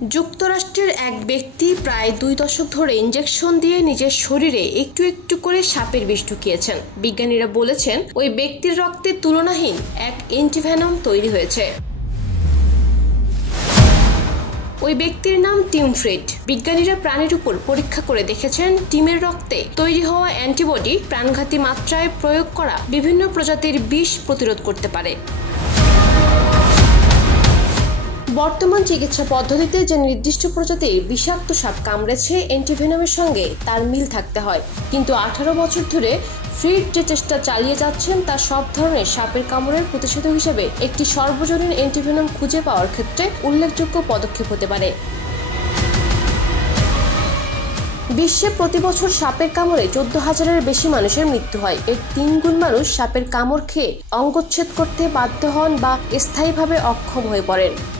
যুক্তরাষ্ট্রের এক ব্যক্তি প্রায় 2 দশক ধরে ইনজেকশন দিয়ে নিজের শরীরে একটু একটু করে সাপের বিষ ঢুকিয়েছেন। বিজ্ঞানীরা বলেছেন ওই ব্যক্তির রক্তে তুলনাহীন এক অ্যান্টিভেনম তৈরি হয়েছে। ওই ব্যক্তির নাম টিম ফ্রিড। বিজ্ঞানীরা প্রাণীর উপর পরীক্ষা করে দেখেছেন টিমের রক্তে তৈরি হওয়া অ্যান্টিবডি প্রাণঘাতী মাত্রায় প্রয়োগ করা বিভিন্ন প্রজাতির বিষ প্রতিরোধ করতে পারে। বর্তমান চিকিৎসা পদ্ধতিতে যে নির্দিষ্ট প্রজাতির বিষাক্ত সাপ কামড়েছে অ্যান্টিভেনমের সঙ্গে তার মিল থাকতে হয়, কিন্তু 18 বছর ধরে ফ্রিড যে চেষ্টা চালিয়ে যাচ্ছেন তা সব ধরনের সাপের কামড়ের প্রতিষেধক হিসেবে একটি সর্বজনীন অ্যান্টিভেনম খুঁজে পাওয়ার ক্ষেত্রে উল্লেখযোগ্য পদক্ষেপ হতে পারে। বিশ্বে প্রতি বছর সাপের কামড়ে 14,000-এর বেশি মানুষের মৃত্যু হয়। এর 3 গুণ মানুষ সাপের কামড় খেয়ে অঙ্গচ্ছেদ করতে বাধ্য হন বা স্থায়ীভাবে অক্ষম হয়ে পড়েন।